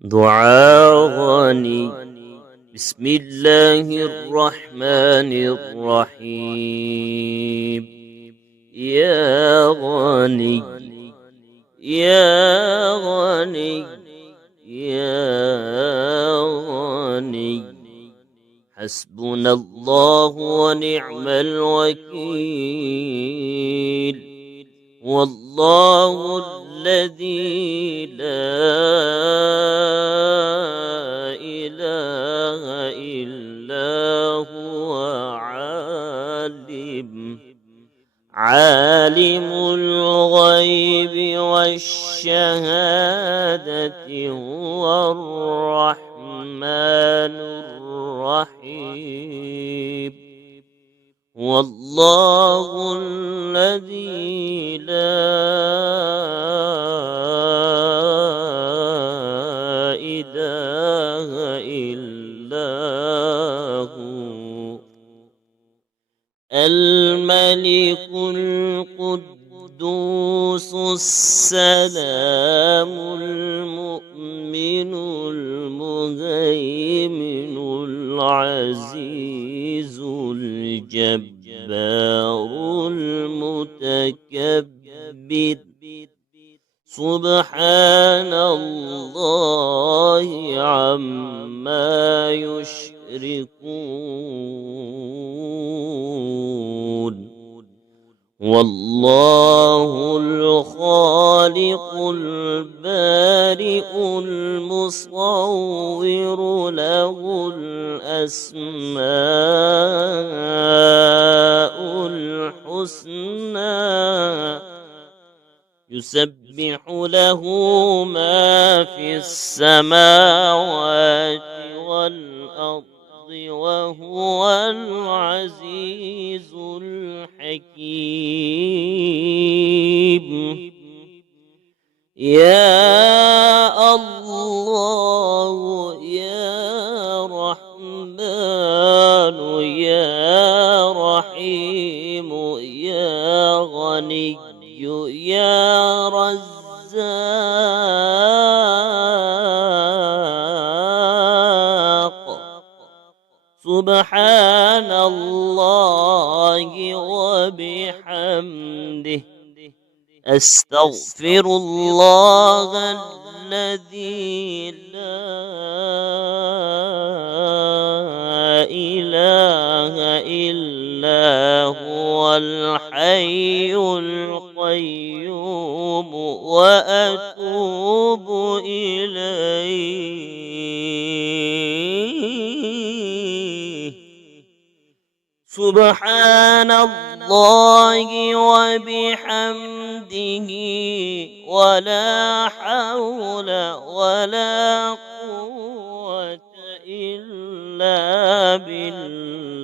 دعاء غني. بسم الله الرحمن الرحيم. يا غني يا غني يا غني، حسبنا الله ونعم الوكيل، والله الذي لا إله إلا هو عالم الغيب والشهادة، هو الرحمن الرحيم، والله الذي لا إله إلا هو الملك القدوس السلام المؤمن المهيمن العزيز الجبار المتكبر، سبحان الله عما يشركون. والله الخالق البارئ المصور، له الأسماء الحسنى، يسبح له ما في السماوات والأرض، وهو العزيز الحكيم. يا الله يا رحمن يا رحيم، يا غني يا رزاق، سبحان الله وبحمده، أستغفر الله الذي لا إله إلا هو الحي القيوم، وأتوب إليه. سبحان الله وبحمده، ولا حول ولا قوة إلا بالله.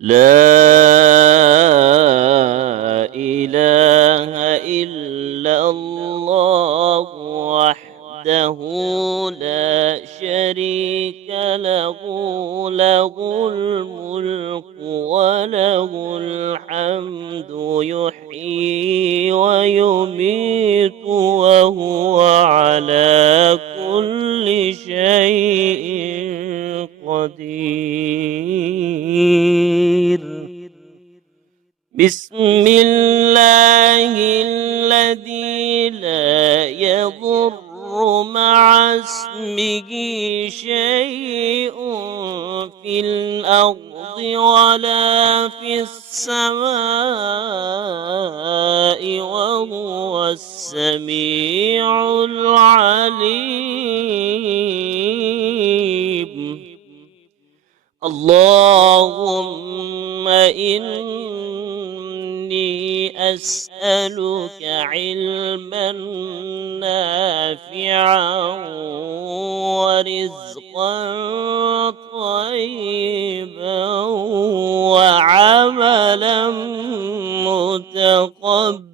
لا إله إلا الله وحده لا شريك له، له الملك وله الحمد، يحيي ويميت وهو على كل شيء قدير. بسم الله الذي لا يضر مع اسمه شيء في الأرض ولا في السماء، وهو السميع العليم. اللهم إني أسألك علما نافعا ورزقا طيبا وعملا متقبلا.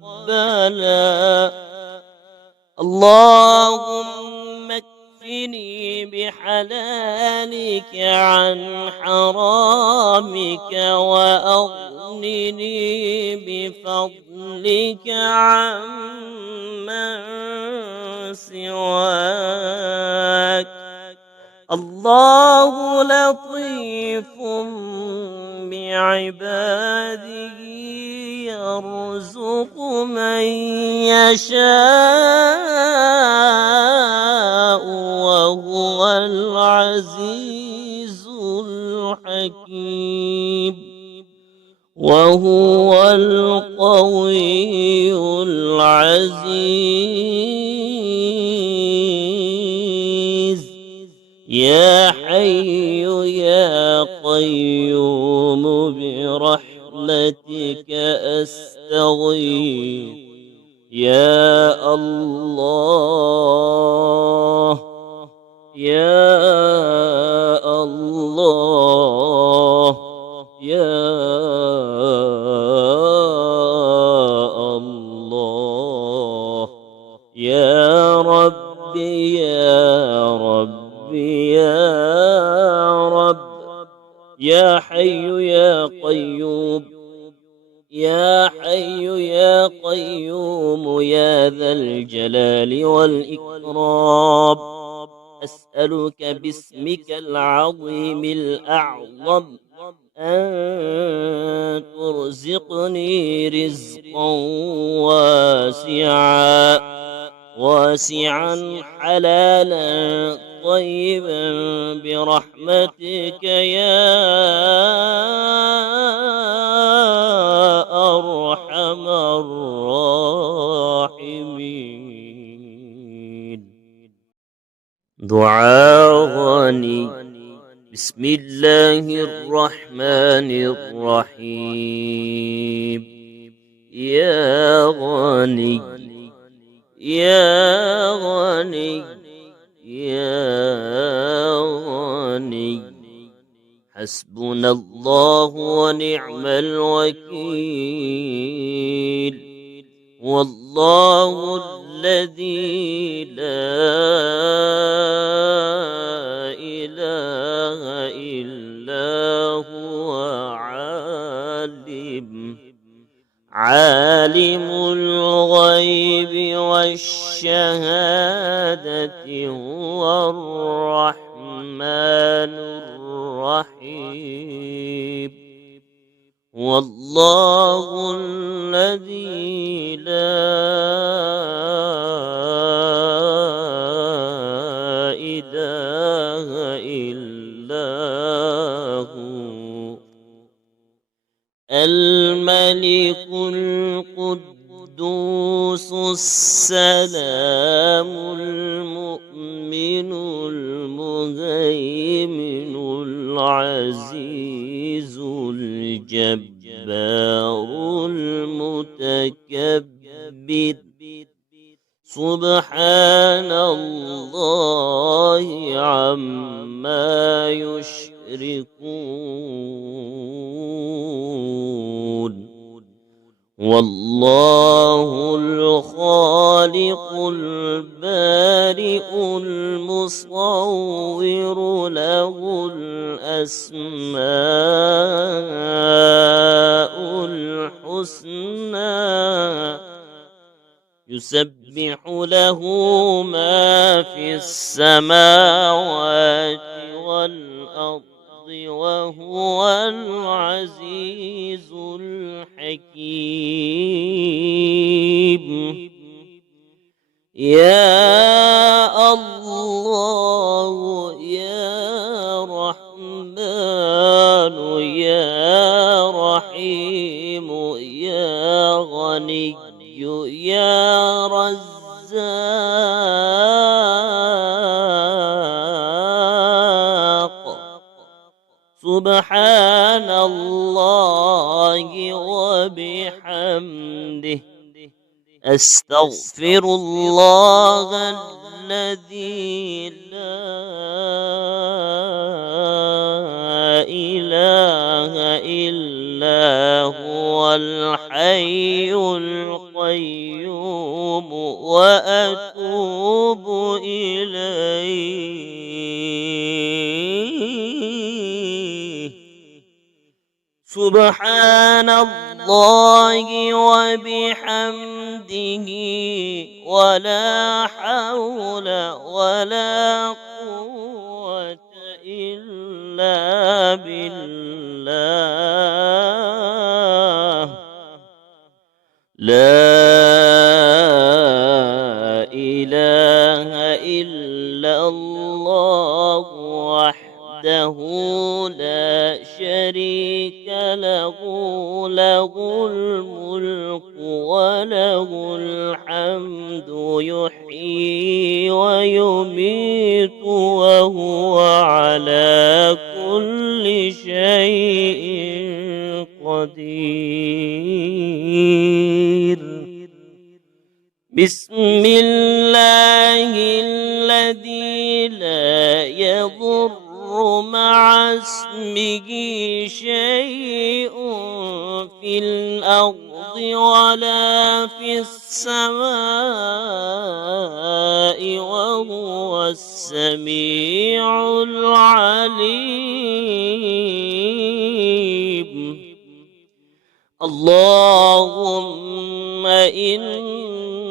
اللهم اكفني بحلالك عن حرامك، وأغنني بفضلك عمن الله لطيف بعباده يرزق من يشاء وهو العزيز الحكيم وهو القوي العزيز يا حي يا قيوم برحمتك أستغيث يا الله يا الله يا الله يا ربي يا ربي يا رب يا حي يا قيوم يا حي يا قيوم يا ذا الجلال والإكرام أسألك باسمك العظيم الأعظم أن ترزقني رزقا واسعا حلالا طيبا برحمتك يا أرحم الراحمين. دعاء غني. بسم الله الرحمن الرحيم. يا غني يا غني يا غني حسبنا الله ونعم الوكيل والله الذي لا إله إلا هو عالم الغيب والشهادة هو الرحمن الرحيم والله الذي لا إله إلا هو الملك القدوس السلام المؤمن المهيمن العزيز الجبار المتكبر سبحان الله عما يشركون والله الخالق البارئ المصور له الأسماء الحسنى يسبح له ما في السماوات والأرض وهو العزيز الحكيم يا الله يا رحمن يا رحيم يا غني يا رزاق سبحان الله وبحمده أستغفر الله الذي لا إله إلا هو الحي القيوم وأتوب إليه سبحان الله وبحمده ولا حول ولا قوة إله إلا الله وحده لا شريك له، له الملك وله الحمد يحيي ويميت وهو على كل شيء قدير. بسم الله الذي لا يضر مع اسمه شيء في الأرض ولا في السماء وهو السميع العليم. اللهم إني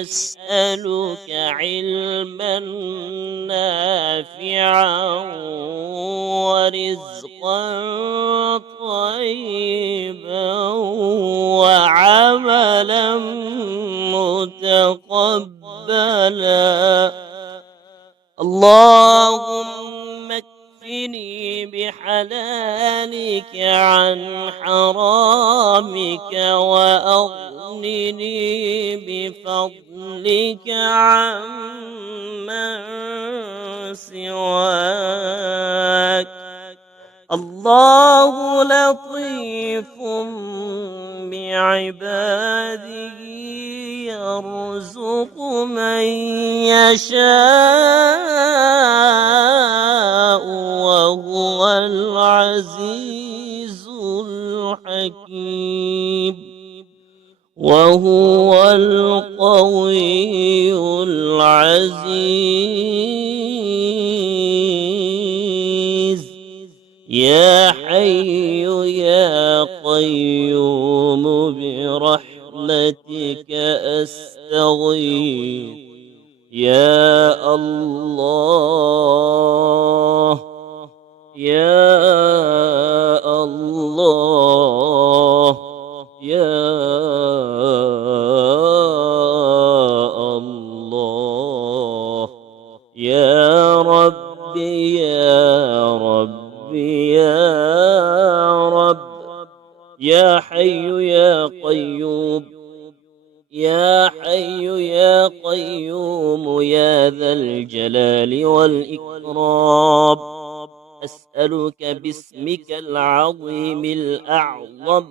أسألك علما نافعا ورزقا طيبا وعملا متقبلا. اللهم اكفني بحلالك عن حرامك وأغنني بفضلك عمن سواك. الله لطيف بعباده يرزق من يشاء وهو العزيز الحكيم. وهو القوي العزيز. يا حي يا قيوم برحمتك أستغيث. يا الله يا الله يا الله يا ربي يا ربي يا رب. يا حي يا قيوم يا حي يا قيوم يا ذا الجلال والإكرام. أسألك باسمك العظيم الأعظم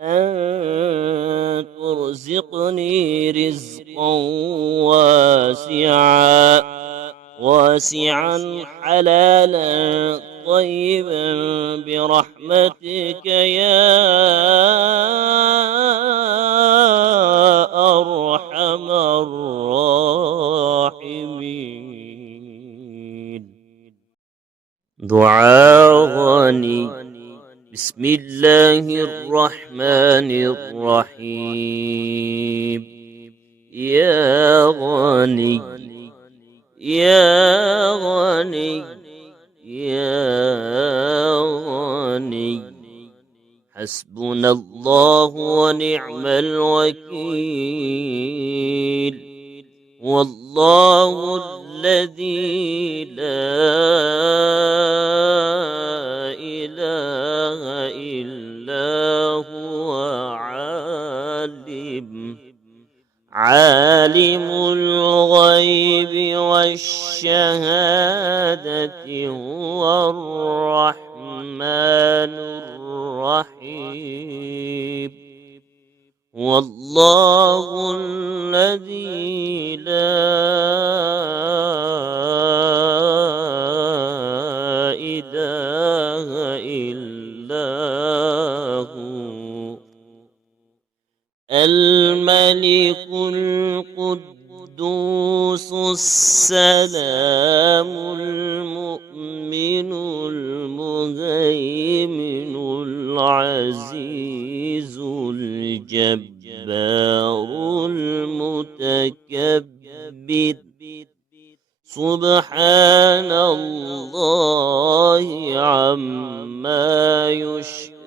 أن ترزقني رزقا واسعا حلالا طيبا برحمتك يا أرحم الراحمين. دعاء غني. بسم الله الرحمن الرحيم. يا غني يا غني يا غني حسبنا الله ونعم الوكيل. والله الذي لا إله إلا هو عالم الغيب والشهادة هو الرحمن الرحيم. والله الذي لا إله إلا هو الملك القدوس السلام المؤمن المهيمن العزيز الجبار المتكبر. سبحان الله عما يشركون.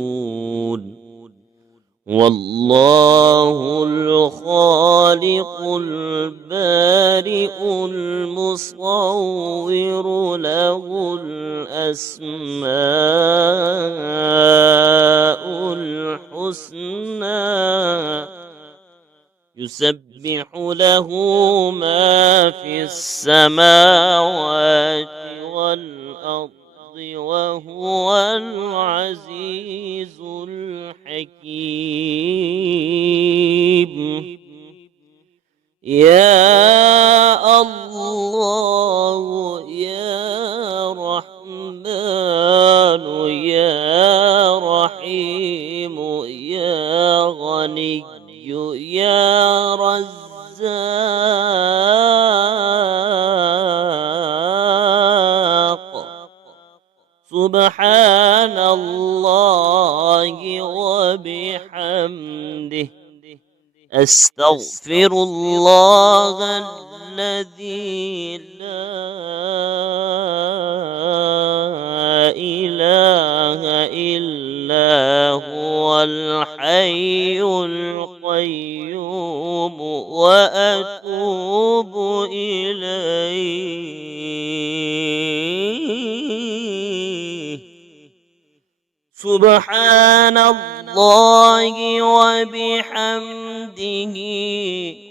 يشركون والله الخالق البارئ المصور له الأسماء الحسنى يسبح له ما في السماوات والأرض وهو العزيز الحكيم يا الله يا رحمن يا رحيم يا غني يا رزاق سبحان الله وبحمده أستغفر الله الذي لا إله إلا هو الحي القيوم وأتوب إليه سبحان الله وبحمده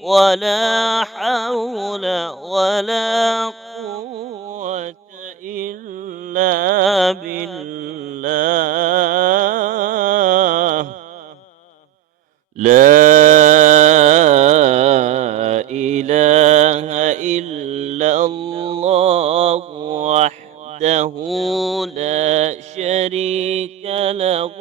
ولا حول ولا قوة إلا بالله لا إله إلا الله وحده لا شريك له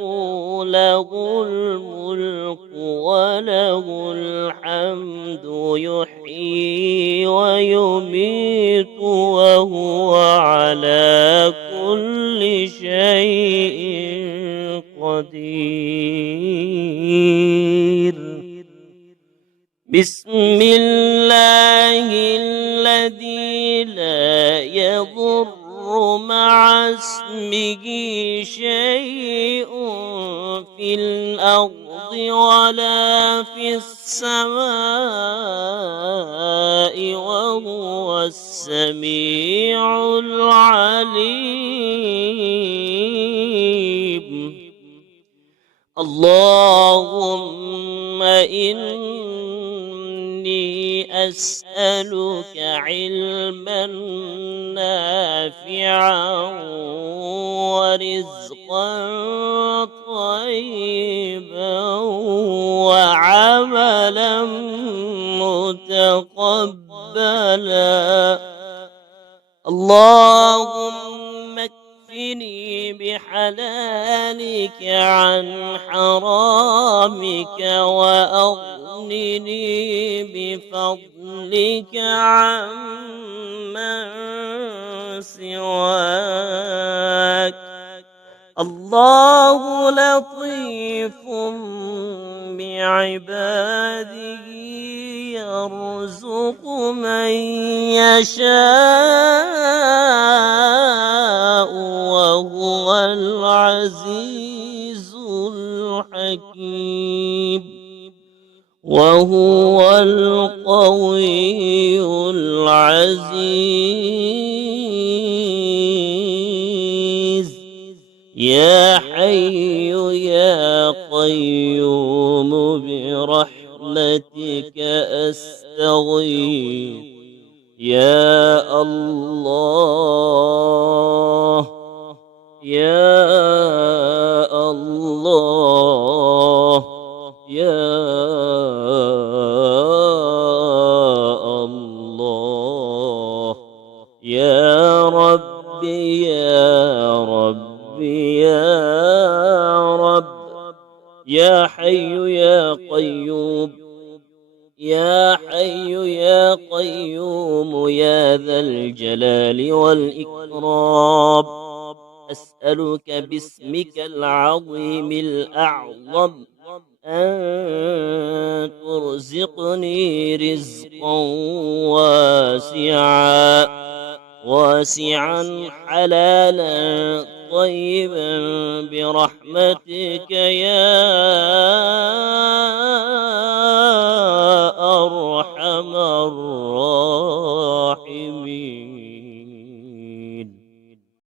له الملك وله الحمد يحيي ويميت وهو على كل شيء قدير بسم الله الذي لا يضر مع اسمه شيء في الأرض ولا في السماء وهو السميع العليم اللهم إني أسألك علما نافعا ورزقا طيبا وعملا متقبلا اللهم اكفني بحلالك عن حرامك وأغنني بفضلك عمن سواك الله لطيف بعباده يرزق من يشاء وهو العزيز الحكيم وهو القوي العزيز يا حي يا قيوم برحمتك أستغيث يا الله يا الله يا الله يا ربي يا ربي يا رب يا حي يا قيوم يا حي يا قيوم يا ذا الجلال والإكرام أسألك باسمك العظيم الأعظم أن ترزقني رزقا واسعا واسعا حلالا طيبا برحمتك يا